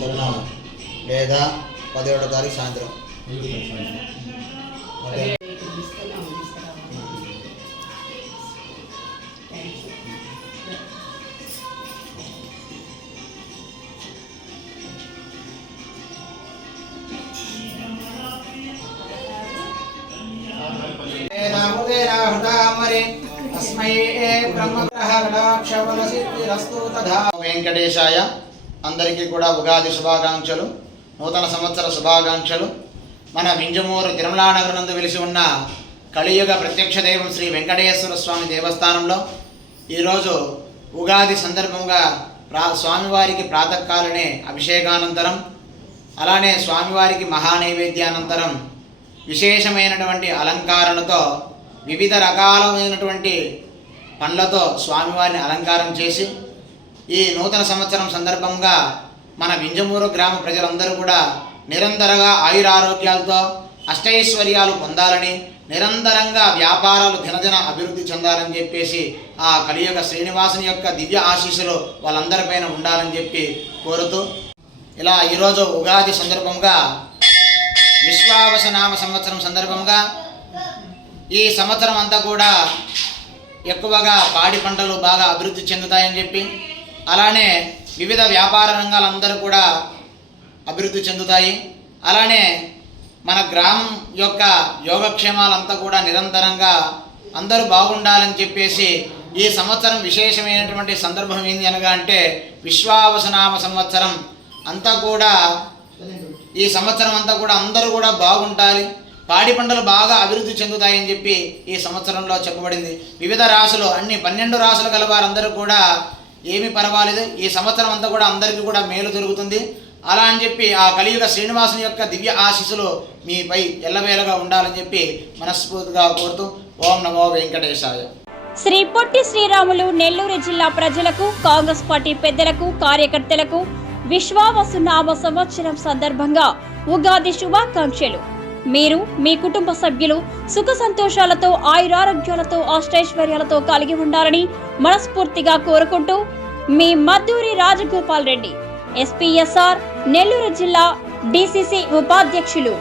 సరేనా లేదా పదిహేడో తారీఖు సాయంత్రం. వెంకటేశాయ అందరికీ కూడా ఉగాది శుభాకాంక్షలు నూతన సంవత్సర శుభాకాంక్షలు. మన వింజమూరు తిరుమలానగర్ నందు వెలిసి ఉన్న కలియుగ ప్రత్యక్ష దైవం శ్రీ వెంకటేశ్వర స్వామి దేవస్థానంలో ఈరోజు ఉగాది సందర్భంగా ప్రా స్వామివారికి ప్రాతకాలనే అభిషేకానంతరం అలానే స్వామివారికి మహానైవేద్యానంతరం విశేషమైనటువంటి అలంకారణతో వివిధ రకాలమైనటువంటి పండ్లతో స్వామివారిని అలంకారం చేసి ఈ నూతన సంవత్సరం సందర్భంగా మన వింజమూరు గ్రామ ప్రజలందరూ కూడా నిరంతరంగా ఆయురారోగ్యాలతో అష్టైశ్వర్యాలు పొందాలని నిరంతరంగా వ్యాపారాలు దినదిన అభివృద్ధి చెందాలని చెప్పేసి ఆ కలియుగ శ్రీనివాసుని యొక్క దివ్య ఆశీస్సులు వాళ్ళందరిపైన ఉండాలని చెప్పి కోరుతూ ఇలా ఈరోజు ఉగాది సందర్భంగా విశ్వావస నామ సంవత్సరం సందర్భంగా ఈ సంవత్సరం అంతా కూడా ఎక్కువగా పాడి పంటలు బాగా అభివృద్ధి చెందుతాయని చెప్పి అలానే వివిధ వ్యాపార రంగాలందరూ కూడా అభివృద్ధి చెందుతాయి. అలానే మన గ్రామం యొక్క యోగక్షేమాలంతా కూడా నిరంతరంగా అందరూ బాగుండాలని చెప్పేసి ఈ సంవత్సరం విశేషమైనటువంటి సందర్భం ఏంది అనగా అంటే విశ్వావసనామ సంవత్సరం. అంతా కూడా ఈ సంవత్సరం అంతా కూడా అందరూ కూడా బాగుంటాలి పాడి పంటలు బాగా అభివృద్ధి చెందుతాయని చెప్పి ఈ సంవత్సరంలో చెప్పబడింది. వివిధ రాసులు అన్ని పన్నెండు రాసులు గల వారందరూ కూడా ఏమీ పర్వాలేదు. ఈ సంవత్సరం అంతా కూడా అందరికీ కూడా మేలు జరుగుతుంది. అలా అని చెప్పి ఆ కలియుగ శ్రీనివాసుని యొక్క దివ్య ఆశీస్సులు మీపై ఎల్లవేళగా ఉండాలని చెప్పి మనస్ఫూర్తిగా కోరుతూ ఓం నమో వెంకటేశాయ. శ్రీ పొట్టి శ్రీరాములు నెల్లూరు జిల్లా ప్రజలకు కాంగ్రెస్ పార్టీ పెద్దలకు కార్యకర్తలకు విశ్వావసు నామ సంవత్సరం సందర్భంగా ఉగాది శుభాకాంక్షలు. మీరు మీ కుటుంబ సభ్యులు సుఖ సంతోషాలతో ఆయురారోగ్యాలతో అష్టైశ్వర్యాలతో కలిగి ఉండాలని మనస్ఫూర్తిగా కోరుకుంటూ మీ మద్దూరి రాజగోపాల్ రెడ్డి ఎస్పీఎస్ఆర్ నెల్లూరు జిల్లా డిసిసి ఉపాధ్యక్షులు.